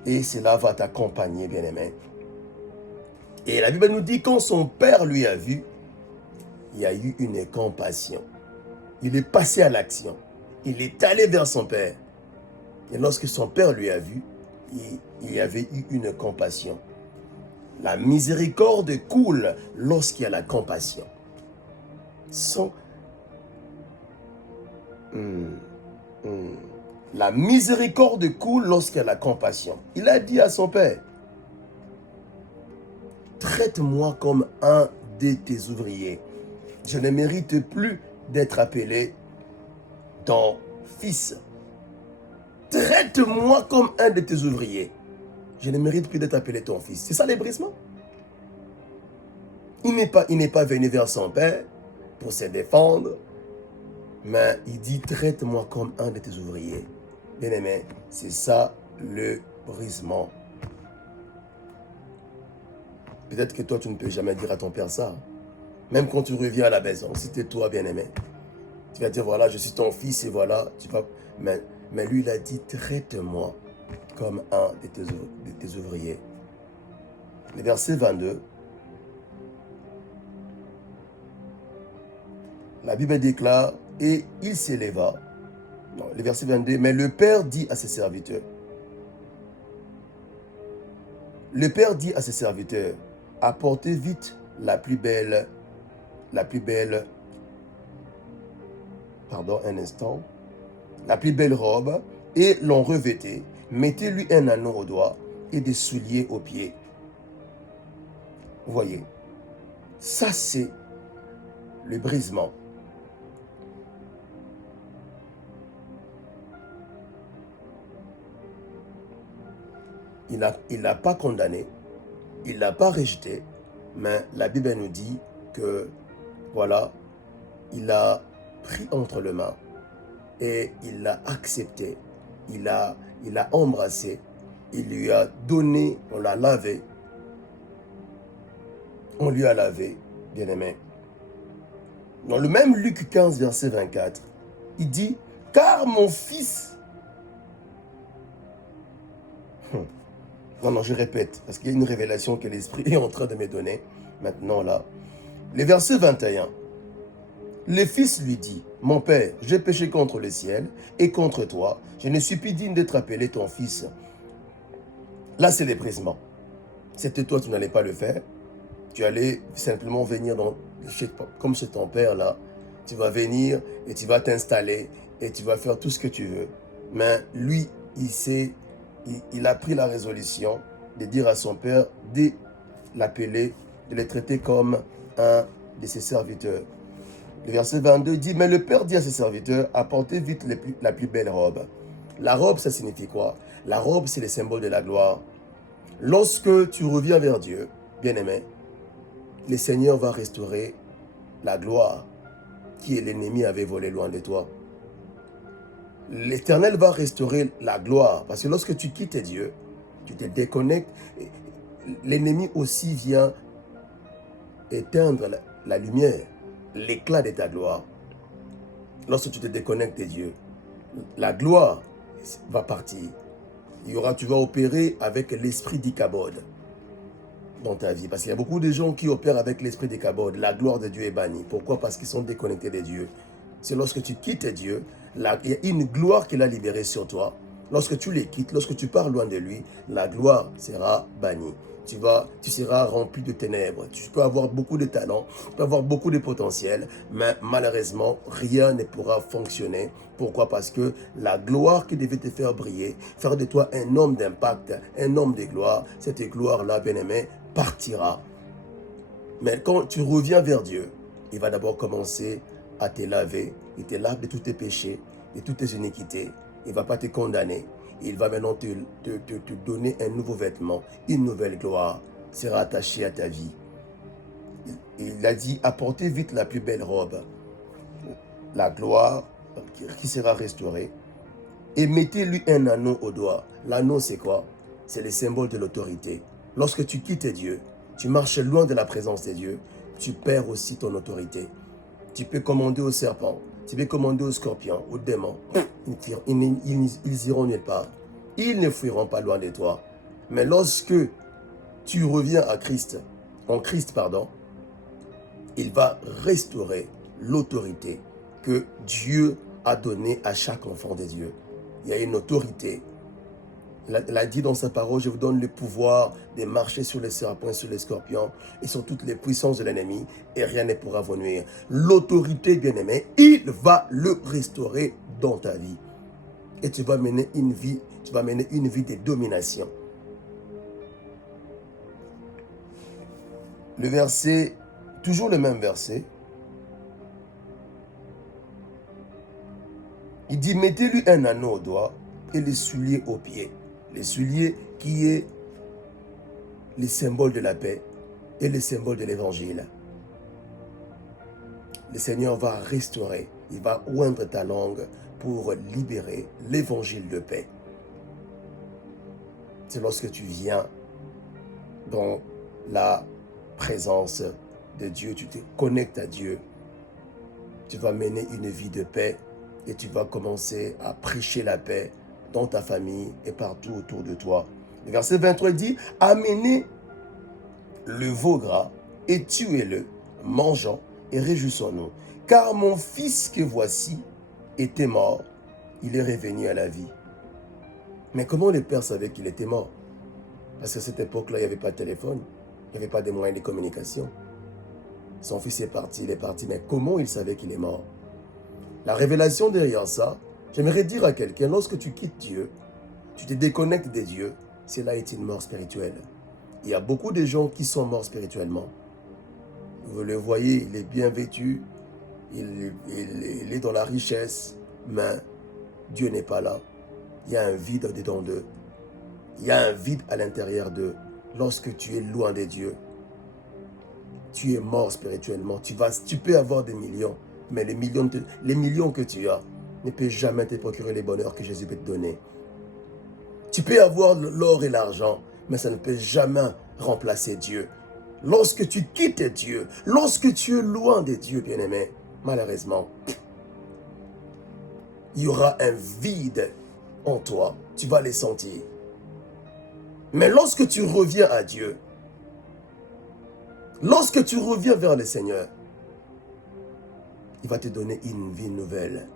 Et cela va t'accompagner, bien-aimé. Et la Bible nous dit, quand son père lui a vu, il y a eu une compassion. Il est passé à l'action. Il est allé vers son père. Et lorsque son père lui a vu, il y avait eu une compassion. La miséricorde coule lorsqu'il y a la compassion. La miséricorde coule lorsqu'il y a la compassion. Il a dit à son père, traite-moi comme un de tes ouvriers. Je ne mérite plus d'être appelé ton fils. Traite-moi comme un de tes ouvriers. Je ne mérite plus d'être appelé ton fils. C'est ça les brisements. Il n'est pas venu vers son père pour se défendre, mais il dit, traite-moi comme un de tes ouvriers. Bien-aimé, c'est ça le brisement. Peut-être que toi, tu ne peux jamais dire à ton père ça. Même quand tu reviens à la maison, si c'est toi, bien-aimé. Tu vas dire, voilà, je suis ton fils et voilà. Mais lui, il a dit, traite-moi comme un de tes ouvriers. Le verset 22. La Bible déclare, et il s'éleva. Non, le verset 22, mais le père dit à ses serviteurs. Le père dit à ses serviteurs, apportez vite la plus belle, pardon, un instant, la plus belle robe, et l'on revêtait, mettez-lui un anneau au doigt et des souliers aux pieds. Vous voyez, ça c'est le brisement. Il n'a pas condamné, il n'a pas rejeté, mais la Bible nous dit que, voilà, il a pris entre les mains et il l'a accepté, il l'a embrassé, il lui a donné, on l'a lavé, bien aimé. Dans le même Luc 15, verset 24, il dit, car mon fils... Non, je répète, parce qu'il y a une révélation que l'Esprit est en train de me donner, maintenant là. Le verset 21, le fils lui dit, mon père, j'ai péché contre le ciel et contre toi, je ne suis plus digne d'être appelé ton fils. Là, c'est le brisement. C'était toi, tu n'allais pas le faire. Tu allais simplement venir comme chez ton père là. Tu vas venir et tu vas t'installer et tu vas faire tout ce que tu veux. Mais lui, il a pris la résolution de dire à son père de l'appeler, de le traiter comme un de ses serviteurs. Le verset 22 dit, mais le père dit à ses serviteurs, apportez vite la plus belle robe. La robe, ça signifie quoi? La robe, c'est le symbole de la gloire. Lorsque tu reviens vers Dieu, bien-aimé, le Seigneur va restaurer la gloire qui l'ennemi avait volée loin de toi. L'Éternel va restaurer la gloire. Parce que lorsque tu quittes Dieu, tu te déconnectes. l'ennemi aussi vient éteindre la lumière, l'éclat de ta gloire. Lorsque tu te déconnectes de Dieu, la gloire va partir. Tu vas opérer avec l'esprit d'Ichabod dans ta vie. Parce qu'il y a beaucoup de gens qui opèrent avec l'esprit d'Ichabod. La gloire de Dieu est bannie. Pourquoi? Parce qu'ils sont déconnectés de Dieu. C'est lorsque tu quittes Dieu, il y a une gloire qu'il a libérée sur toi. Lorsque tu les quittes, lorsque tu pars loin de lui, la gloire sera bannie. Tu seras rempli de ténèbres. Tu peux avoir beaucoup de talent, tu peux avoir beaucoup de potentiel, mais malheureusement, rien ne pourra fonctionner. Pourquoi? Parce que la gloire qui devait te faire briller, faire de toi un homme d'impact, un homme de gloire, cette gloire-là, bien-aimé, partira. Mais quand tu reviens vers Dieu, il va d'abord commencer à te laver. Il te lave de tous tes péchés, de toutes tes iniquités. Il ne va pas te condamner. Il va maintenant te donner un nouveau vêtement, une nouvelle gloire sera attachée à ta vie. Il a dit, apportez vite la plus belle robe, la gloire qui sera restaurée, et mettez-lui un anneau au doigt. L'anneau, c'est quoi? C'est le symbole de l'autorité. Lorsque tu quittes Dieu, tu marches loin de la présence de Dieu, tu perds aussi ton autorité. Tu peux commander aux serpents, tu peux commander aux scorpions, aux démons. Ils iront nulle part. Ils ne fuiront pas loin de toi. Mais lorsque tu reviens à Christ, en Christ, pardon, il va restaurer l'autorité que Dieu a donnée à chaque enfant de Dieu. Il y a une autorité. Il a dit dans sa parole, je vous donne le pouvoir de marcher sur les serpents, sur les scorpions et sur toutes les puissances de l'ennemi et rien ne pourra vous nuire. L'autorité, bien-aimée, il va le restaurer dans ta vie. Et tu vas mener une vie de domination. Le verset, toujours le même verset, il dit, mettez-lui un anneau au doigt et les souliers aux pieds. Les souliers qui est le symbole de la paix et le symbole de l'évangile. Le Seigneur va restaurer, il va oindre ta langue pour libérer l'évangile de paix. C'est lorsque tu viens dans la présence de Dieu, tu te connectes à Dieu, tu vas mener une vie de paix et tu vas commencer à prêcher la paix dans ta famille et partout autour de toi. Le verset 23 dit, amenez le veau gras et tuez-le, mangeons et réjouissons-nous. Car mon fils que voici était mort, il est revenu à la vie. Mais comment le père savait qu'il était mort? Parce qu'à cette époque-là, il n'y avait pas de téléphone, il n'y avait pas de moyens de communication. Son fils est parti, il est parti, mais comment il savait qu'il est mort? La révélation derrière ça, j'aimerais dire à quelqu'un, lorsque tu quittes Dieu, tu te déconnectes de Dieu, c'est là est une mort spirituelle. Il y a beaucoup de gens qui sont morts spirituellement. Vous le voyez, il est bien vêtu, il est dans la richesse, mais Dieu n'est pas là. Il y a un vide dedans d'eux. Il y a un vide à l'intérieur d'eux. Lorsque tu es loin de Dieu, tu es mort spirituellement. Tu peux avoir des millions, mais les millions que tu as ne peuvent jamais te procurer les bonheurs que Jésus peut te donner. Tu peux avoir l'or et l'argent, mais ça ne peut jamais remplacer Dieu. Lorsque tu quittes Dieu, lorsque tu es loin de Dieu, bien-aimé, malheureusement, il y aura un vide en toi. Tu vas les sentir. Mais lorsque tu reviens à Dieu, lorsque tu reviens vers le Seigneur, il va te donner une vie nouvelle.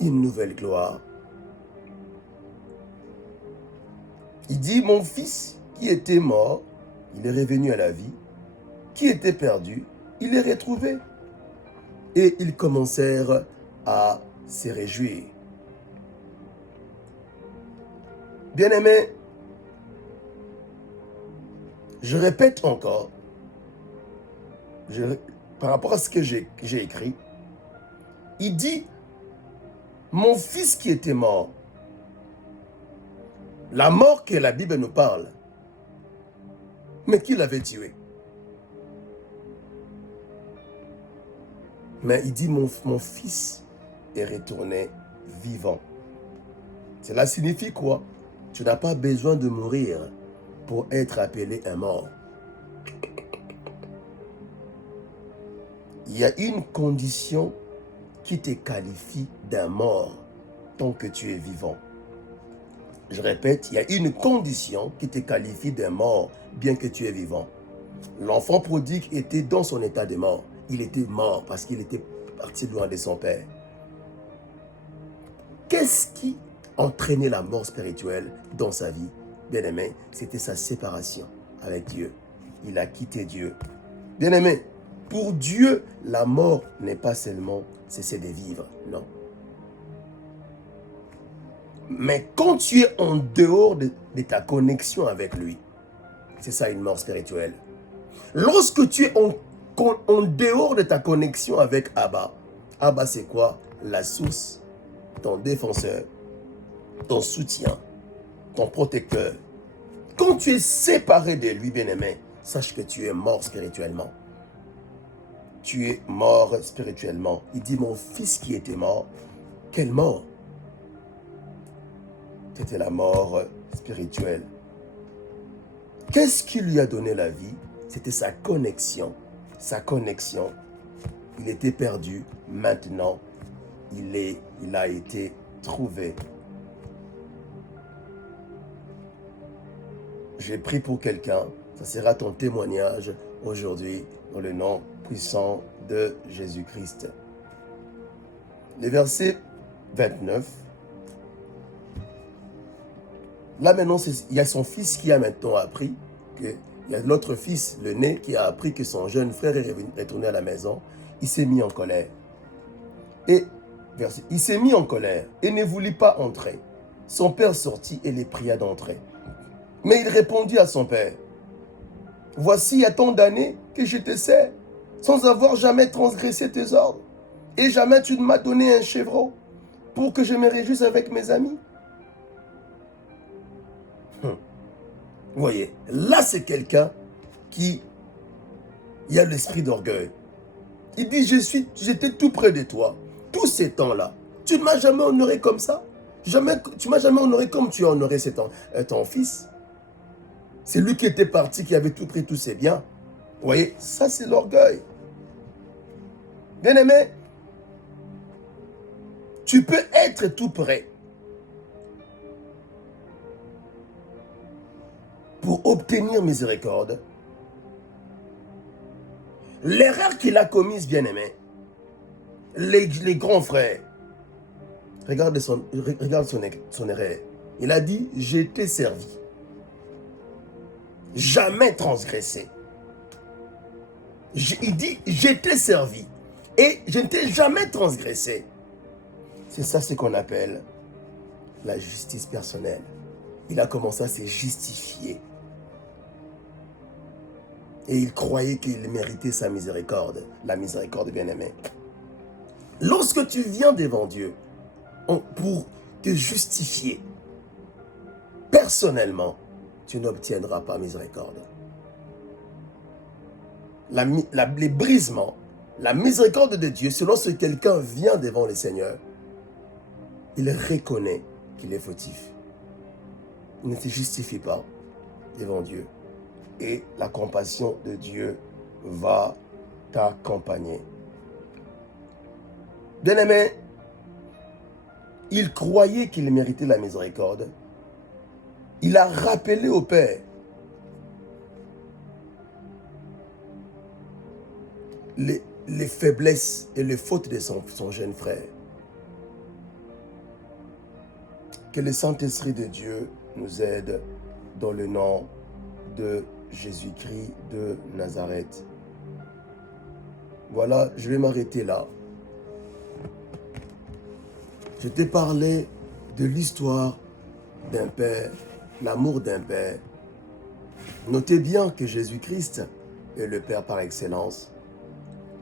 Une nouvelle gloire. Il dit, mon fils qui était mort, il est revenu à la vie. Qui était perdu, il est retrouvé. Et ils commencèrent à se réjouir. Bien-aimés, je répète encore, par rapport à ce que j'ai écrit, il dit, mon fils qui était mort, la mort que la Bible nous parle, mais qui l'avait tué? Mais il dit, mon fils est retourné vivant. Cela signifie quoi? Tu n'as pas besoin de mourir pour être appelé un mort. Il y a une condition qui te qualifie d'un mort tant que tu es vivant. Je répète, il y a une condition qui te qualifie d'un mort bien que tu es vivant. L'enfant prodigue était dans son état de mort. Il était mort parce qu'il était parti loin de son père. Qu'est-ce qui entraînait la mort spirituelle dans sa vie? Bien-aimé, c'était sa séparation avec Dieu. Il a quitté Dieu. Bien-aimé, pour Dieu, la mort n'est pas seulement cesser de vivre, non. Mais quand tu es en dehors de ta connexion avec lui, c'est ça une mort spirituelle. Lorsque tu es en dehors de ta connexion avec Abba, Abba c'est quoi? La source, ton défenseur, ton soutien, ton protecteur. Quand tu es séparé de lui, bien-aimé, sache que tu es mort spirituellement. Tu es mort spirituellement. Il dit, mon fils qui était mort, quelle mort? C'était la mort spirituelle. Qu'est-ce qui lui a donné la vie? C'était sa connexion. Sa connexion. Il était perdu. Maintenant, il a été trouvé. J'ai prié pour quelqu'un. Ça sera ton témoignage aujourd'hui dans le nom puissant de Jésus-Christ. Le verset 29. Là maintenant, il y a son fils qui a maintenant appris que, il y a l'autre fils, le né, qui a appris que son jeune frère est retourné à la maison. Il s'est mis en colère. Et il s'est mis en colère et ne voulut pas entrer. Son père sortit et les pria d'entrer. Mais il répondit à son père, voici il y a tant d'années que je te sers, sans avoir jamais transgressé tes ordres. Et jamais tu ne m'as donné un chevreau pour que je me réjouisse avec mes amis. Vous voyez, là c'est quelqu'un qui a l'esprit d'orgueil. Il dit, j'étais tout près de toi, tous ces temps-là. Tu ne m'as jamais honoré comme ça. Tu ne m'as jamais honoré comme tu as honoré ton fils. C'est lui qui était parti, qui avait tout pris, tous ses biens. Vous voyez, ça c'est l'orgueil. Bien-aimé, tu peux être tout prêt pour obtenir miséricorde. L'erreur qu'il a commise, bien-aimé, les grands frères, regarde son erreur. Il a dit, je t'ai servi. Jamais transgressé. Il dit, je t'ai servi. Et je ne t'ai jamais transgressé. C'est ça ce qu'on appelle la justice personnelle. Il a commencé à se justifier. Et il croyait qu'il méritait sa miséricorde. La miséricorde bien-aimée. Lorsque tu viens devant Dieu pour te justifier personnellement, tu n'obtiendras pas miséricorde. Les brisements, la miséricorde de Dieu, c'est lorsque quelqu'un vient devant le Seigneur, il reconnaît qu'il est fautif. Il ne se justifie pas devant Dieu. Et la compassion de Dieu va t'accompagner. Bien-aimé, il croyait qu'il méritait la miséricorde. Il a rappelé au Père les faiblesses et les fautes de son jeune frère. Que le Saint-Esprit de Dieu nous aide dans le nom de Jésus-Christ de Nazareth. Voilà, je vais m'arrêter là. Je t'ai parlé de l'histoire d'un père, l'amour d'un père. Notez bien que Jésus-Christ est le Père par excellence.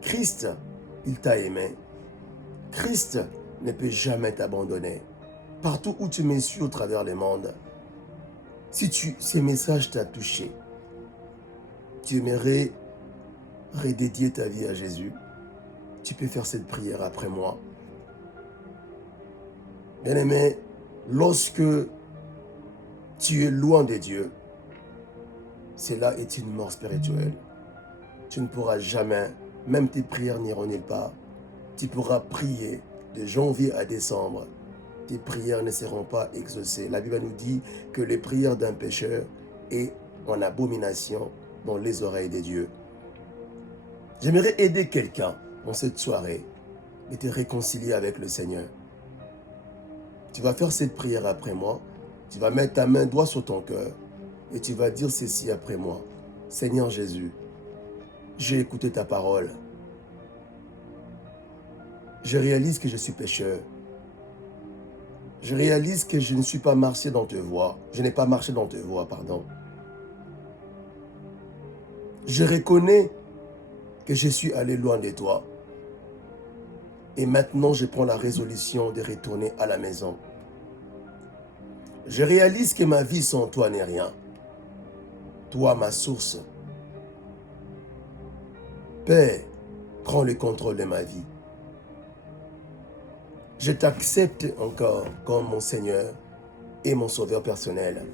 Christ, il t'a aimé. Christ ne peut jamais t'abandonner. Partout où tu me suis au travers du monde, si ces messages t'ont touché, tu aimerais redédier ta vie à Jésus, tu peux faire cette prière après moi. Bien-aimé, lorsque tu es loin de Dieu, cela est une mort spirituelle. Tu ne pourras jamais, même tes prières n'iront nulle part. Tu pourras prier de janvier à décembre. Tes prières ne seront pas exaucées. La Bible nous dit que les prières d'un pécheur est en abomination dans les oreilles de Dieu. J'aimerais aider quelqu'un dans cette soirée et te réconcilier avec le Seigneur. Tu vas faire cette prière après moi. Tu vas mettre ta main droit sur ton cœur et tu vas dire ceci après moi. Seigneur Jésus, j'ai écouté ta parole. Je réalise que je suis pécheur. Je réalise que je ne suis pas marché dans tes voies. Je n'ai pas marché dans tes voies, pardon. Je reconnais que je suis allé loin de toi. Et maintenant, je prends la résolution de retourner à la maison. Je réalise que ma vie sans toi n'est rien. Toi, ma source. Père, prends le contrôle de ma vie. Je t'accepte encore comme mon Seigneur et mon Sauveur personnel.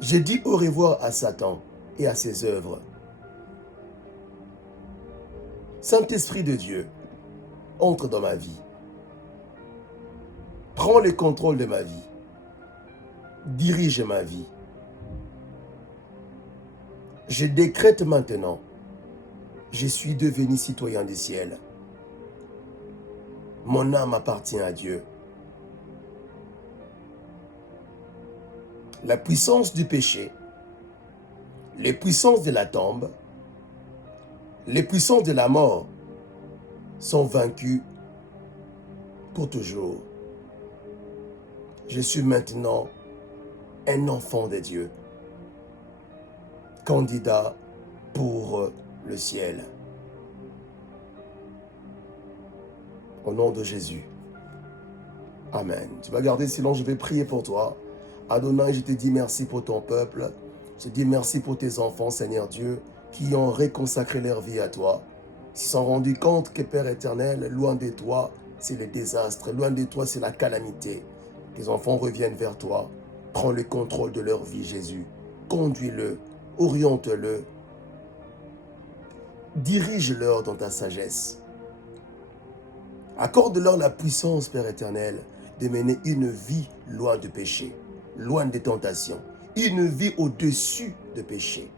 Je dis au revoir à Satan et à ses œuvres. Saint-Esprit de Dieu, entre dans ma vie. Prends le contrôle de ma vie. Dirige ma vie. Je décrète maintenant, je suis devenu citoyen du ciel. Mon âme appartient à Dieu. La puissance du péché, les puissances de la tombe, les puissances de la mort sont vaincues pour toujours. Je suis maintenant un enfant de Dieu, candidat pour le ciel. Au nom de Jésus. Amen. Tu vas garder silence, je vais prier pour toi. Adonai, je te dis merci pour ton peuple. Je te dis merci pour tes enfants, Seigneur Dieu, qui ont reconsacré leur vie à toi. Ils se sont rendus compte que, Père éternel, loin de toi, c'est le désastre. Loin de toi, c'est la calamité. Tes enfants reviennent vers toi. Prends le contrôle de leur vie, Jésus. Conduis-le, oriente-le. Dirige-leur dans ta sagesse. Accorde-leur la puissance, Père éternel, de mener une vie loin du péché, loin des tentations, une vie au-dessus de péché.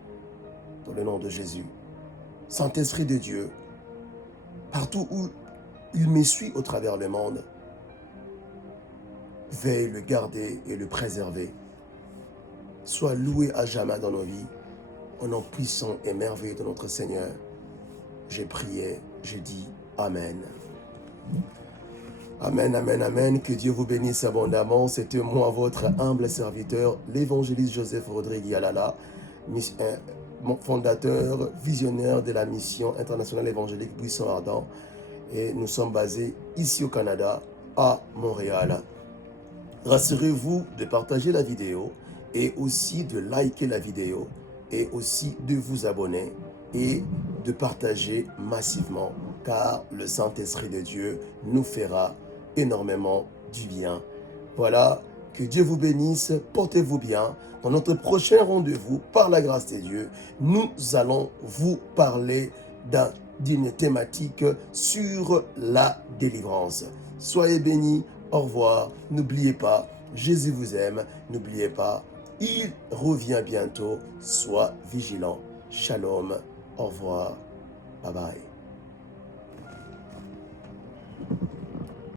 Dans le nom de Jésus. Saint-Esprit de Dieu, partout où il me suit au travers le monde, veille le garder et le préserver. Sois loué à jamais dans nos vies, au nom puissant et merveilleux de notre Seigneur. J'ai prié, j'ai dit Amen. Amen, amen, amen. Que Dieu vous bénisse abondamment. C'était moi, votre humble serviteur, l'évangéliste Joseph Rodrigue Yalala, fondateur, visionnaire de la mission internationale évangélique Buisson Ardent. Et nous sommes basés ici au Canada, à Montréal. Rassurez-vous de partager la vidéo et aussi de liker la vidéo et aussi de vous abonner et de partager massivement car le Saint-Esprit de Dieu nous fera énormément du bien. Voilà, que Dieu vous bénisse, portez-vous bien. Dans notre prochain rendez-vous, par la grâce de Dieu, nous allons vous parler d'une thématique sur la délivrance. Soyez bénis, au revoir, n'oubliez pas, Jésus vous aime, n'oubliez pas, il revient bientôt, sois vigilant. Shalom, au revoir, bye bye.